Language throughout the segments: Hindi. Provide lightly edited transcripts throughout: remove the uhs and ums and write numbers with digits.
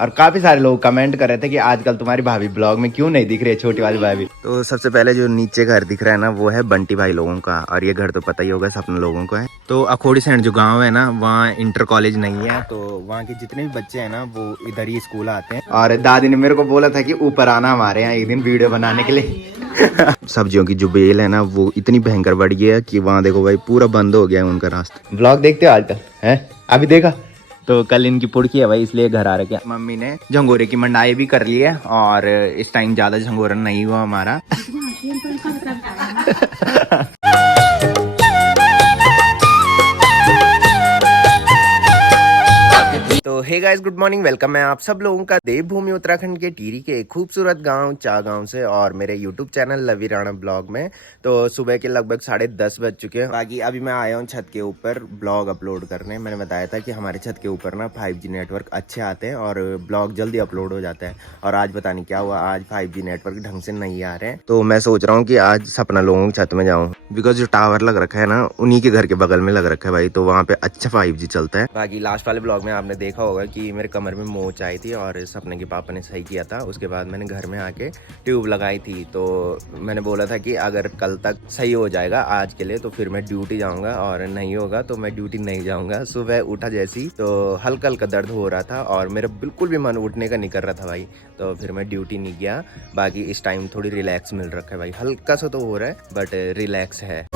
और काफी सारे लोग कमेंट कर रहे थे कि आजकल तुम्हारी भाभी ब्लॉग में क्यों नहीं दिख रही है, छोटी वाली भाभी। तो सबसे पहले जो नीचे घर दिख रहा है ना, वो है बंटी भाई लोगों का, और ये घर तो पता ही होगा सपने लोगों को है। तो अखोड़ी सैंड जो गांव है ना, वहाँ इंटर कॉलेज नहीं है, तो वहाँ के जितने भी बच्चे हैं ना वो इधर ही स्कूल आते हैं। और दादी ने मेरे को बोला था कि ऊपर आना हमारे यहाँ एक दिन वीडियो बनाने के लिए। सब्जियों की जो बेल है ना, वो इतनी भयंकर बढ़ गई है कि वहाँ देखो भाई पूरा बंद हो गया है उनका रास्ता। ब्लॉग देखते हो आजकल है? अभी देखा तो कल इनकी पुड़की है भाई, इसलिए घर आ रखे। मम्मी ने झंगोरे की मंडाई भी कर ली है, और इस टाइम ज्यादा झंगोरन नहीं हुआ हमारा। तो hey guys, good morning, welcome है आप सब लोगों का देवभूमि उत्तराखंड के टिहरी के एक खूबसूरत गांव चा गांव से, और मेरे यूट्यूब चैनल लवी राणा ब्लॉग में। तो सुबह के लगभग 10:30 बज चुके हैं। बाकी अभी मैं आया हूं छत के ऊपर ब्लॉग अपलोड करने। मैंने बताया था कि हमारे छत के ऊपर ना 5G नेटवर्क अच्छे आते हैं और ब्लॉग जल्दी अपलोड हो जाता है। और आज पता नहीं क्या हुआ, आज 5G नेटवर्क ढंग से नहीं आ रहे हैं। तो मैं सोच रहा हूँ कि आज सपना लोगों की छत में जाऊँ, बिकॉज जो टावर लग रखा है ना, उन्हीं के घर के बगल में लग रखा है भाई, तो वहाँ पे अच्छा 5G चलता है। बाकी लास्ट वाले ब्लॉग में आपने देखा होगा कि मेरे कमर में मोच आई थी और सपने के पापा ने सही किया था। उसके बाद मैंने घर में आके ट्यूब लगाई थी। तो मैंने बोला था कि अगर कल तक सही हो जाएगा आज के लिए तो फिर मैं ड्यूटी जाऊंगा, और नहीं होगा तो मैं ड्यूटी नहीं जाऊंगा। सुबह उठा जैसी तो हल्का हल्का दर्द हो रहा था और मेरा बिल्कुल भी मन उठने का नहीं कर रहा था भाई, तो फिर मैं ड्यूटी नहीं गया। बाकी इस टाइम थोड़ी रिलैक्स मिल रखा है भाई, हल्का सा तो हो रहा है बट रिलैक्स है।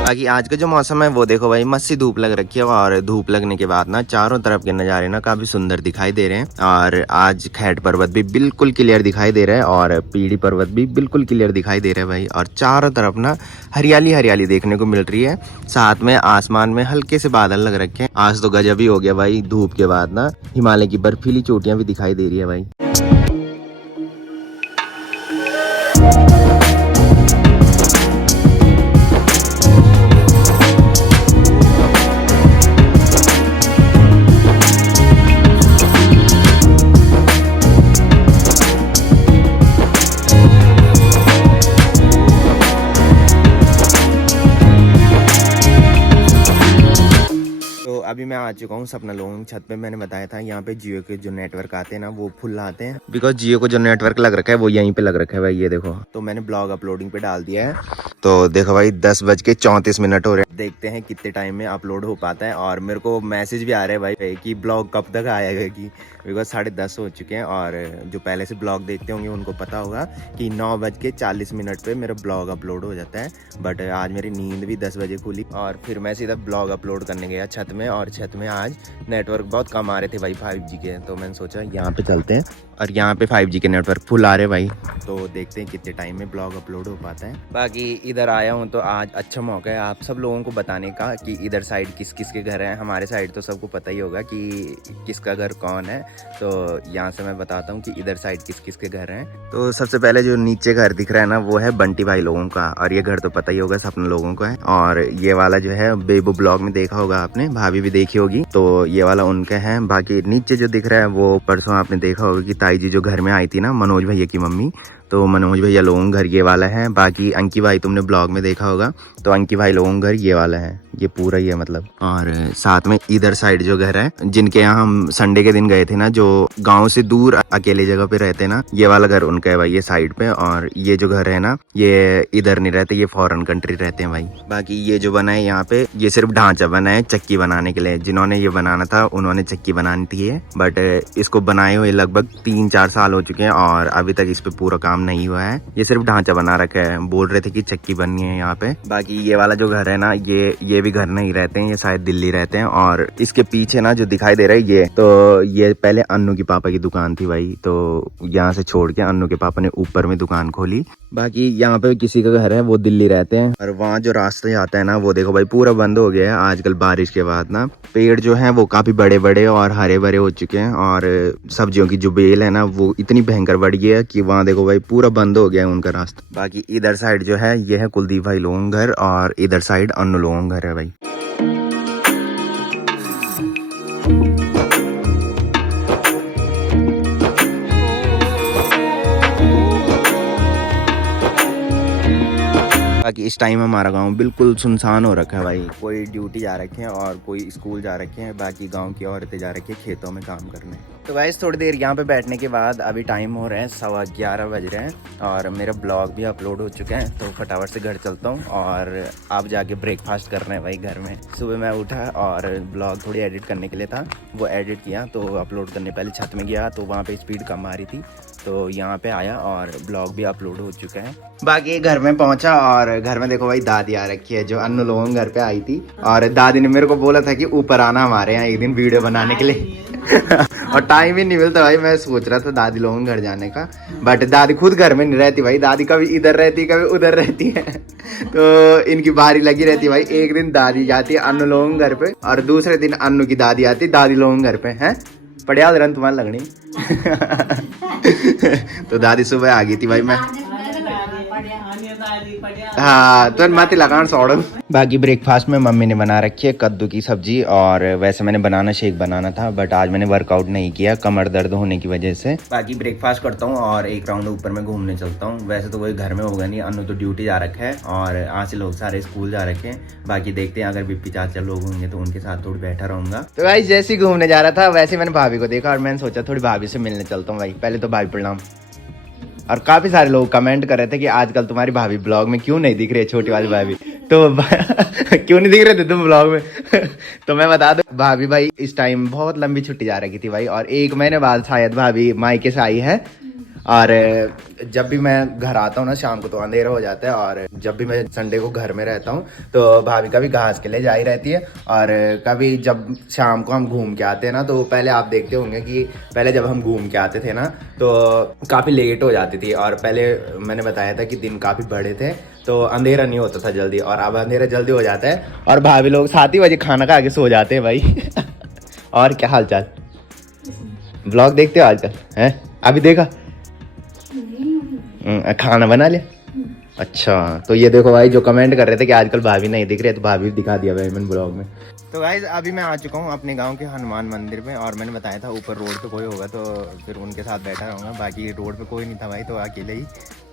बाकी आज का जो मौसम है वो देखो भाई, मस्त सी धूप लग रखी है, और धूप लगने के बाद ना चारों तरफ के नज़ारे ना काफी सुंदर दिखाई दे रहे हैं। और आज खैट पर्वत भी बिल्कुल क्लियर दिखाई दे रहा है, और पीढ़ी पर्वत भी बिल्कुल क्लियर दिखाई दे रहा है भाई, और चारों तरफ ना हरियाली हरियाली देखने को मिल रही है। साथ में आसमान में हल्के से बादल लग रखे हैं। आज तो गजब ही हो गया भाई, धूप के बाद ना हिमालय की बर्फीली चोटियां भी दिखाई दे रही है भाई। अभी मैं आ चुका हूँ सपना लोगों की छत पे। मैंने बताया था यहाँ पे जियो के जो नेटवर्क आते हैं ना वो फुल आते हैं, बिकॉज जियो को जो नेटवर्क लग रखा है वो यहीं पे लग रखा है भाई, ये देखो। तो मैंने ब्लॉग अपलोडिंग पे डाल दिया है। तो देखो भाई 10:34 हो रहे हैं। देखते हैं कितने टाइम में अपलोड हो पाता है। और मेरे को मैसेज भी आ रहे हैं भाई कि ब्लॉग कब तक आएगा, कि बिकॉज 10:30 हो चुके हैं। और जो पहले से ब्लॉग देखते होंगे उनको पता होगा कि 9:40 पे मेरा ब्लॉग अपलोड हो जाता है। बट आज मेरी नींद भी 10 बजे खुली और फिर मैं सीधा ब्लॉग अपलोड करने गया छत में। और छत में आज नेटवर्क बहुत कम आ रहे थे भाई 5G के, तो मैंने सोचा यहाँ पे चलते हैं, और यहाँ पे 5G के नेटवर्क फुल आ रहे भाई। तो देखते हैं कितने टाइम में ब्लॉग अपलोड हो पाता है। बाकी इधर आया हूँ तो आज अच्छा मौका है आप सब लोगों को बताने का कि इधर साइड किस किस के घर हैं। हमारे साइड तो सबको पता ही होगा कि किसका घर कौन है, तो यहाँ से मैं बताता हूँ कि इधर साइड किस किस के घर हैं। तो सबसे पहले जो नीचे घर दिख रहा है ना, वो है बंटी भाई लोगों का, और ये घर तो पता ही होगा सपने लोगों को है। और ये वाला जो है बेबू ब्लॉग में देखा होगा आपने, भाभी भी देखी होगी, तो ये वाला उनके हैं। बाकी नीचे जो दिख रहा है वो परसों आपने देखा होगा कि ताई जी जो घर में आई थी ना, मनोज भैया की मम्मी, तो मनोज भैया लोगों घर ये वाला है। बाकी अंकी भाई तुमने ब्लॉग में देखा होगा, तो अंकी भाई लोगों घर ये वाला है, ये पूरा ही है मतलब। और साथ में इधर साइड जो घर है, जिनके यहाँ हम संडे के दिन गए थे ना, जो गांव से दूर अकेले जगह पे रहते ना, ये वाला घर उनका है भाई, ये साइड पे। और ये जो घर है ना, ये इधर नहीं रहते, ये फॉरेन कंट्री रहते हैं भाई। बाकी ये जो बना है यहाँ पे, ये सिर्फ ढांचा बना है चक्की बनाने के लिए। जिन्होंने ये बनाना था उन्होंने चक्की बनानी थी है, बट इसको बनाए हुए लगभग 3-4 साल हो चुके हैं और अभी तक इस पे पूरा काम नहीं हुआ है। ये सिर्फ ढांचा बना रखा है, बोल रहे थे कि चक्की बननी है यहाँ पे। बाकी ये वाला जो घर है ना, ये भी घर नहीं रहते हैं, ये शायद दिल्ली रहते हैं। और इसके पीछे ना जो दिखाई दे रहा है ये पहले अन्नू की पापा की दुकान थी भाई, तो यहाँ से छोड़ के अन्नू के पापा ने ऊपर में दुकान खोली। बाकी यहाँ पे किसी का घर है वो दिल्ली रहते हैं। और वहाँ जो रास्ते आता है ना, वो देखो भाई पूरा बंद हो गया है आजकल बारिश के बाद ना। पेड़ जो है वो काफी बड़े बड़े और हरे भरे हो चुके हैं, और सब्जियों की जो बेल है ना वो इतनी भयंकर बढ़ गई है कि वहाँ देखो भाई पूरा बंद हो गया है उनका रास्ता। बाकी इधर साइड जो है ये है कुलदीप भाई लोगों घर, और इधर साइड अन्नू लोगों घर है भाई। बाकी इस टाइम हमारा गांव बिल्कुल सुनसान हो रखा है भाई। कोई ड्यूटी जा रखे हैं और कोई स्कूल जा रखे हैं, बाकी गांव की औरतें जा रखी हैं खेतों में काम करने। तो गाइस थोड़ी देर यहाँ पे बैठने के बाद अभी टाइम हो रहे हैं 11:15 बज रहे हैं और मेरा ब्लॉग भी अपलोड हो चुका है। तो फटाफट से घर चलता हूँ और आप जाके ब्रेकफास्ट करना है भाई घर में। सुबह मैं उठा और ब्लॉग थोड़ी एडिट करने के लिए था, वो एडिट किया। तो अपलोड करने पहले छत में गया तो वहाँ पे स्पीड कम आ रही थी, तो यहाँ पे आया और ब्लॉग भी अपलोड हो चुका है। बाकी घर में पहुंचा और घर में देखो भाई दादी आ रखी है जो अन्नू लोगों घर पे आई थी। और दादी ने मेरे को बोला था कि ऊपर आना हमारे यहाँ एक दिन वीडियो बनाने के लिए और टाइम ही नहीं मिलता भाई। मैं सोच रहा था दादी लोगों के घर जाने का, बट दादी खुद घर में नहीं रहती भाई। दादी कभी इधर रहती कभी उधर रहती है तो इनकी बारी लगी रहती है भाई। एक दिन दादी जाती है अन्नू लोगों के घर पे और दूसरे दिन अन्नू की दादी आती है दादी लोगों के घर पे। हैं पड़ियाल रन तुम्हारी लगनी तो दादी सुबह आ गई थी भाई। मैं हाँ तो मत लगान सोड़ो। बाकी ब्रेकफास्ट में मम्मी ने बना रखी है कद्दू की सब्जी, और वैसे मैंने बनाना शेक बनाना था बट आज मैंने वर्कआउट नहीं किया कमर दर्द होने की वजह से। बाकी ब्रेकफास्ट करता हूँ और एक राउंड ऊपर में घूमने चलता हूँ। वैसे तो कोई घर में होगा नहीं, अन्नू तो ड्यूटी जा रखा है और आज से लोग सारे स्कूल जा रखे हैं। बाकी देखते हैं अगर बिप्पी चाचा लोग होंगे तो उनके साथ थोड़ी बैठा रहूंगा। तो भाई जैसे ही घूमने जा रहा था वैसे मैंने भाभी को देखा और मैंने सोचा थोड़ी भाभी से मिलने चलता हूँ भाई। पहले तो भाभी प्रणाम। और काफी सारे लोग कमेंट कर रहे थे कि आजकल तुम्हारी भाभी ब्लॉग में क्यों नहीं दिख रही है, छोटी वाली भाभी तो क्यों नहीं दिख रहे थे तुम ब्लॉग में तो मैं बता दूं भाभी भाई इस टाइम बहुत लंबी छुट्टी जा रही थी भाई और 1 महीने बाद शायद भाभी मायके से आई है। और जब भी मैं घर आता हूँ ना शाम को तो अंधेरा हो जाता है, और जब भी मैं संडे को घर में रहता हूँ तो भाभी कभी घास के लिए जा ही रहती है। और कभी जब शाम को हम घूम के आते हैं ना तो पहले आप देखते होंगे कि पहले जब हम घूम के आते थे ना तो काफ़ी लेट हो जाती थी। और पहले मैंने बताया था कि दिन काफ़ी बड़े थे तो अंधेरा नहीं होता था जल्दी, और अब अंधेरा जल्दी हो जाता है और भाभी लोग 7 ही बजे खाना खा के सो जाते हैं भाई और क्या हाल चाल, ब्लॉग देखते हो आजकल हैं? अभी देखा खाना बना लिया? अच्छा तो ये देखो भाई जो कमेंट कर रहे थे कि आजकल भाभी नहीं दिख रही है तो भाभी दिखा दिया भाई मैंने ब्लॉग में। तो गाइस अभी मैं आ चुका हूँ अपने गांव के हनुमान मंदिर में और मैंने बताया था ऊपर रोड पे कोई होगा तो फिर उनके साथ बैठा रहूंगा। बाकी रोड पे कोई नहीं था भाई तो अकेले ही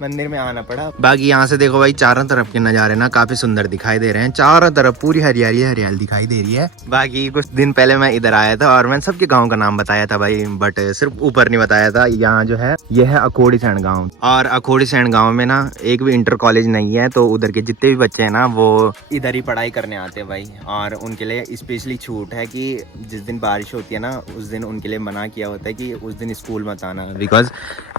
मंदिर में आना पड़ा। बाकी यहाँ से देखो भाई चारों तरफ के नज़ारे ना काफी सुंदर दिखाई दे रहे हैं, चारों तरफ पूरी हरियाली हरियाली दिखाई दे रही है। बाकी कुछ दिन पहले मैं इधर आया था और मैंने सबके गाँव का नाम बताया था भाई, बट सिर्फ ऊपर नहीं बताया था। यहाँ जो है ये है अखोड़ी सैंड गाँव, और अखोड़ी सैंड गाँव में ना एक भी इंटर कॉलेज नहीं है तो उधर के जितने भी बच्चे हैं ना वो इधर ही पढ़ाई करने आते हैं भाई। और उनके लिए स्पेशली छूट है कि जिस दिन बारिश होती है ना उस दिन उनके लिए मना किया होता है कि उस दिन स्कूल मत आना, बिकॉज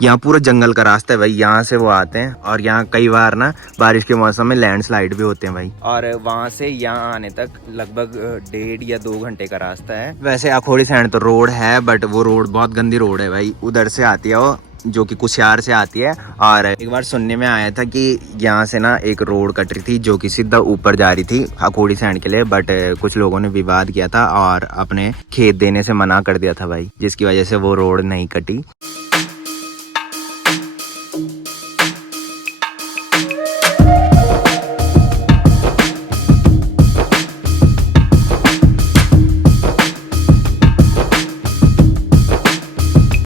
यहाँ पूरा जंगल का रास्ता है भाई। यहाँ से वो आते हैं और यहाँ कई बार ना बारिश के मौसम में लैंडस्लाइड भी होते हैं भाई। और वहाँ से यहाँ आने तक लगभग 1.5 या 2 घंटे का रास्ता है। वैसे अखोड़ी सैंड तो रोड है बट वो रोड बहुत गंदी रोड है भाई, उधर से आती है वो जो कि कुशियार से आती है। और एक बार सुनने में आया था कि यहाँ से ना एक रोड कट रही थी जो कि सीधा ऊपर जा रही थी अखोड़ी सैंड के लिए, बट कुछ लोगों ने विवाद किया था और अपने खेत देने से मना कर दिया था भाई, जिसकी वजह से वो रोड नहीं कटी।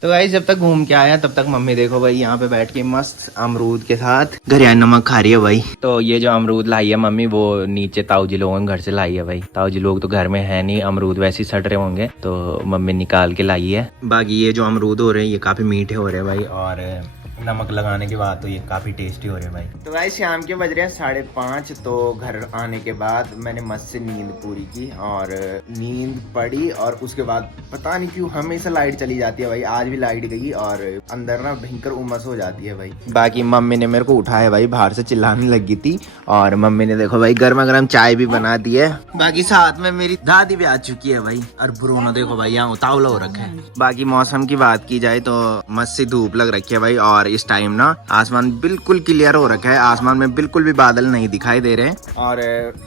तो गाइस जब तक घूम के आया तब तक मम्मी देखो भाई यहाँ पे बैठ के मस्त अमरूद के साथ घरिया नमक खा रही है भाई। तो ये जो अमरूद लाई है मम्मी वो नीचे ताऊ जी लोगों के घर से लाई है भाई। ताऊ जी लोग तो घर में है नहीं, अमरूद वैसे ही सट रहे होंगे तो मम्मी निकाल के लाई है। बाकी ये जो अमरूद हो रहे हैं ये काफी मीठे हो रहे हैं भाई, और नमक लगाने के बाद तो ये काफी टेस्टी हो रहे हैं भाई। तो भाई शाम के बज रहे हैं 5:30। तो घर आने के बाद मैंने मस्त से नींद पूरी की और नींद पड़ी, और उसके बाद पता नहीं क्यों हमेशा लाइट चली जाती है भाई। आज भी लाइट गई और अंदर ना भयंकर उमस हो जाती है भाई। बाकी मम्मी ने मेरे को उठाया भाई, बाहर से चिल्लाने लगी थी और मम्मी ने देखो भाई गर्मा गर्म चाय भी बना दी है। बाकी साथ में मेरी दादी भी आ चुकी है भाई, और ब्रूनो देखो भाई यहाँ उतावला हो रखा है। बाकी मौसम की बात की जाए तो मस्त सी धूप लग रखी है भाई, और इस टाइम ना आसमान बिल्कुल क्लियर हो रखा है, आसमान में बिल्कुल भी बादल नहीं दिखाई दे रहे और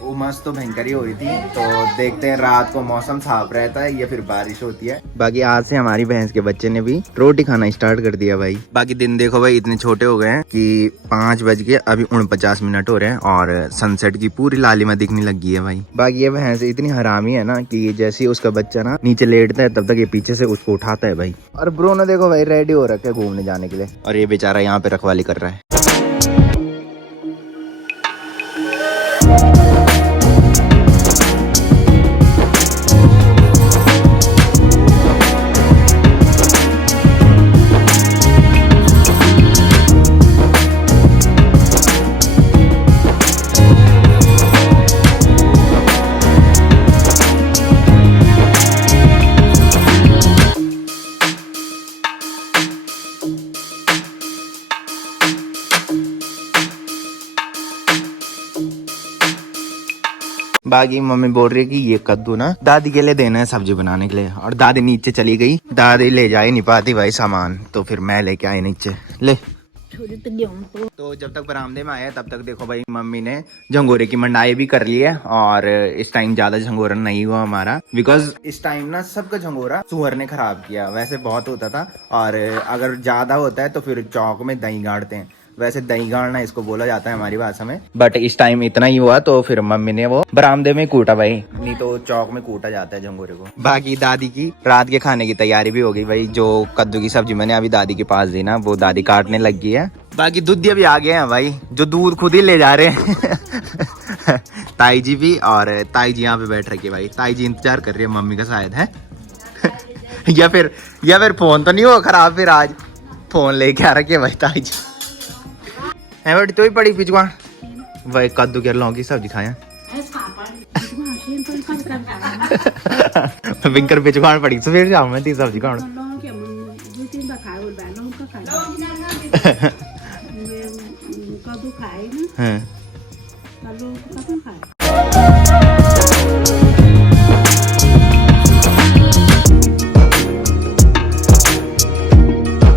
उमस तो भयंकर ही हो रही थी। तो देखते हैं रात को मौसम साफ रहता है या फिर बारिश होती है। बाकी आज से हमारी भैंस के बच्चे ने भी रोटी खाना स्टार्ट कर दिया भाई। बाकी दिन देखो भाई इतने छोटे हो गए हैं कि 5 बज के अभी 49 मिनट हो रहे हैं और सनसेट की पूरी लालिमा दिखने लगी है भाई। बाकी ये भैंस इतनी हरामी है ना कि जैसे ही उसका बच्चा ना नीचे लेटता है तब तक ये पीछे से उसको उठाता है भाई। और ब्रूनो देखो भाई रेडी हो रखे घूमने जाने के लिए, और ये बेचारा यहाँ पे रखवाली कर रहा है। बाकी मम्मी बोल रही है कि ये कद्दू ना दादी के लिए देना है सब्जी बनाने के लिए, और दादी नीचे चली गई, दादी ले जा ही नहीं पाती भाई सामान, तो फिर मैं लेके आई नीचे। ले तो जब तक बरामदे में आया तब तक देखो भाई मम्मी ने झंगोरे की मंडाई भी कर ली है, और इस टाइम ज्यादा झंगोरा नहीं हुआ हमारा, बिकॉज इस टाइम ना सबका झंगोरा सुअर ने खराब किया। वैसे बहुत होता था, और अगर ज्यादा होता है तो फिर चौक में दही गाड़ते हैं, वैसे दही गाड़ना इसको बोला जाता है हमारी भाषा में, बट इस टाइम इतना ही हुआ तो फिर मम्मी ने वो बरामदे में कूटा भाई, नहीं तो चौक में कूटा जाता है झंगोरे को। बाकी दादी की रात के खाने की तैयारी भी हो गई भाई, जो कद्दू की सब्जी मैंने अभी दादी के पास दी ना, वो दादी काटने लग गई है। बाकी दूधिया भी आ गए हैं भाई, जो दूध खुद ही ले जा रहे हैं ताई जी भी, और ताई जी यहाँ पे बैठ रखी है भाई, ताई जी इंतजार कर रही है मम्मी का शायद है या फिर फोन तो नहीं हुआ खराब, फिर आज फोन लेके आ रखे भाई ताई जी है। बट तो ही पड़ी पिछवा भाई, कद्दू के लौकी की सब्जी खाया विंकर पिछवाड़ पड़ी तो फिर जाऊँ मैं ती सब्जी खाण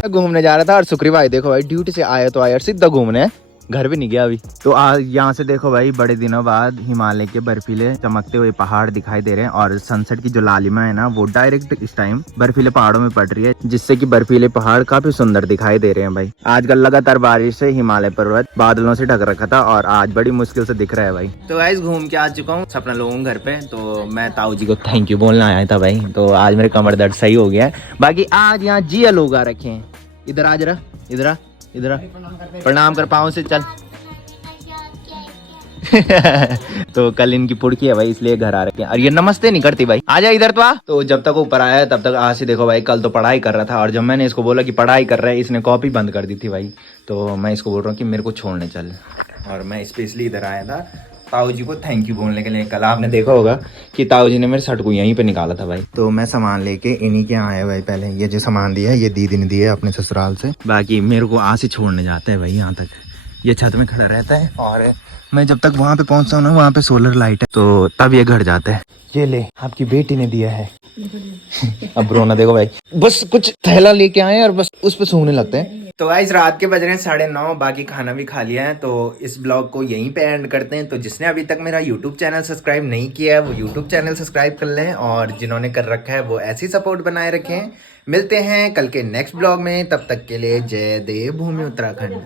घूमने जा रहा था, और सुक्री भाई देखो भाई ड्यूटी से आया तो आया सीधा घूमने, घर भी नहीं गया अभी। तो आज यहाँ से देखो भाई बड़े दिनों बाद हिमालय के बर्फीले चमकते हुए पहाड़ दिखाई दे रहे हैं, और सनसेट की जो लालिमा है ना वो डायरेक्ट इस टाइम बर्फीले पहाड़ों में पड़ रही है, जिससे कि बर्फीले पहाड़ काफी सुंदर दिखाई दे रहे हैं भाई। आजकल लगातार बारिश से हिमालय पर्वत बादलों से ढक रखा था, और आज बड़ी मुश्किल से दिख रहा है भाई। तो गाइस घूम के आ चुका हूँ सपना लोगों घर पे, तो मैं ताऊ जी को थैंक यू बोलना आया था भाई, तो आज मेरे कमर दर्द सही हो गया है। बाकी आज यहाँ जिया लोग आ रखे हैं, इधर आ जरा, इधर आ, इधर आ, प्रणाम कर पाँव से चल तो कल इनकी पुड़की है भाई, इसलिए घर आ रखे हैं, और ये नमस्ते नहीं करती भाई, आ जा इधर तो आ। तो जब तक ऊपर आया तब तक आज से देखो भाई, कल तो पढ़ाई कर रहा था, और जब मैंने इसको बोला कि पढ़ाई कर रहा है, इसने कॉपी बंद कर दी थी भाई, तो मैं इसको बोल रहा हूँ कि मेरे को छोड़ने चल, और मैं स्पेशली इधर आया था ताऊ जी को थैंक यू बोलने के लिए। कल आपने देखा होगा कि ताऊ जी ने मेरे शर्ट को यहीं पे निकाला था भाई, तो मैं सामान लेके इन्हीं के यहाँ आया भाई। पहले ये जो सामान दिया है ये दीदी ने दिया है अपने ससुराल से, बाकी मेरे को आज से छोड़ने जाता है भाई यहाँ तक, ये छत में खड़ा रहता है, और मैं जब तक वहाँ पे पहुँचता हूँ ना, वहाँ पे सोलर लाइट है, तो तब ये घर जाता है। ये ले आपकी बेटी ने दिया है अब रोना देखो भाई, बस कुछ थैला लेके आए और बस उस पे सूंघने लगते हैं। तो गाइस रात के बज रहे हैं 9:30, बाकी खाना भी खा लिया है, तो इस ब्लॉग को यहीं पे एंड करते हैं। तो जिसने अभी तक मेरा यूट्यूब चैनल सब्सक्राइब नहीं किया है वो यूट्यूब चैनल सब्सक्राइब कर लें, और जिन्होंने कर रखा है वो ऐसी सपोर्ट बनाए रखें। मिलते हैं कल के नेक्स्ट ब्लॉग में, तब तक के लिए जय देव भूमि उत्तराखंड।